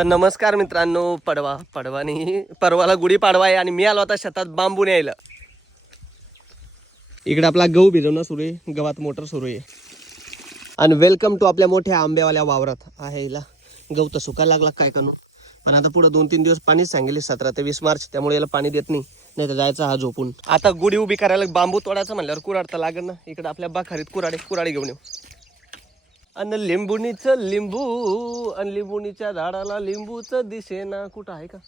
तर नमस्कार मित्रांनो, पडवानी परवाला गुढीपाडवा आहे आणि मी आलो आता शेतात बांबू न्यायला. इकडे आपला गहू भिजवणं सुरू आहे, गव्हात मोटर सुरू आहे. आणि वेलकम टू आपल्या मोठ्या आंब्यावाल्या वावरात आहे. हिला गहू तर सुकायला लागला काय कानून, पण आता पुढे 2-3 दिवस पाणीच सांगितले 17 ते 20 मार्च, त्यामुळे याला पाणी देत नाही तर जायचा हा झोपून. आता गुढी उभी करायला बांबू तोडायचं म्हणल्यावर कुराड तर लागेल ना. इकडे आपल्या बाखारीत कुराडे घेऊन येऊ. अन लिंबुणीचं लिंबू अन लिंबुणीच्या झाडाला लिंबूच दिसेना. कुठं आहे का?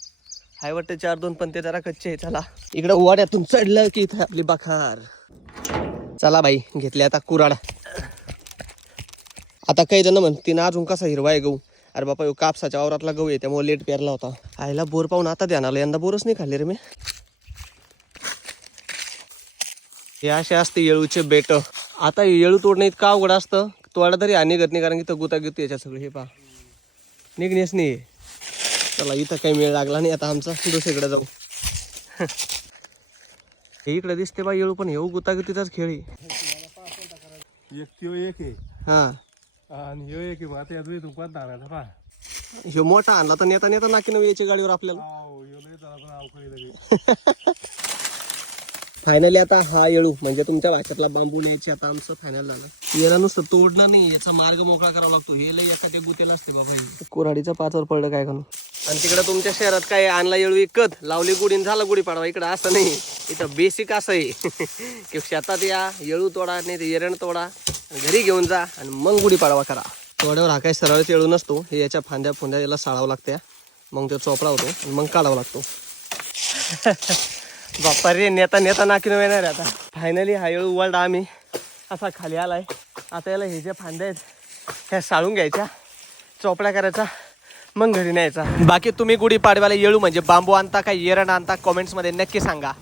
हाय वाटतं 4-2, पण ते जरा कच्चे आहे. चला इकडे वाड्यातून चढलं की इथे आपली बखार. चला बाई, घेतली आता कुराड. आता काही जण म्हणते ना अजून कसा हिरवा आहे गहू. अरे बापा, कापसाच्या वावरातला गहू आहे, त्यामुळे लेट पेरला होता. आईला बोर पाहून आता ध्यान आलं, यंदा बोरच नाही खाल्ले रे मी. हे असे असते येळूचे बेट. आता येळू तोडणं इतकं अवघड असतं, तोडा तरी आणि निघत नाही, कारण की तर गुतागुती याच्या सगळं. हे पहा, निघणेच नाही. चला इथं काही मेळ लागला नाही, आता आमचा दुसरीकडे जाऊ. हे इकडे दिसते बा येळू, पण हे गुतागुतीचाच खेळ आहे. हा, आणि ह्यो एक आहे, आता याचं दुकान आणायचा पहा. ह्यो मोठा आणला तर नेता नेता नाकी नवी याच्या गाडीवर आपल्याला. ह्यो लय जरा अवघड आहे. फायनली आता हा येळू म्हणजे तुमच्या भाषेतला बांबू न्यायची आता आमचं फायनल झालं. याला नुसतं तोडणं नाही, याचा मार्ग मोकळा करावा लागतो. हे लय एखाद्या गुतेला असते बाबा. कुऱ्हाडीचा पाचवर पडलं काय करू. आणि तिकडे तुमच्या शहरात काय आणला येळू विकत, लावली गुढीन झाला गुढी पाडवा. इकडं असं नाही, इथं बेसिक असं आहे की शेतात या, येळू तोडा, नाही तर एरण तोडा, घरी घेऊन जा आणि मग गुढी पाडवा करा. तोड्यावर हा काही सरळच येळू नसतो. हे याच्या फांद्या फुंद्या याला साळावं लागत्या, मग तो चोपडा होतो आणि मग काढावा लागतो. बाप्पा रे, नेता नेता नाकीनं येणार आता. फायनली हा येळू वळडा आम्ही असा खाली आलाय. आता याला हे ज्या फांद्या आहेत ह्या साळून घ्यायच्या, चोपड्या करायचा, मग घरी न्यायचा. बाकी तुम्ही गुढी पाडव्याला येळू म्हणजे बांबू आणता का एरण आणता, कमेंट्समध्ये नक्की सांगा.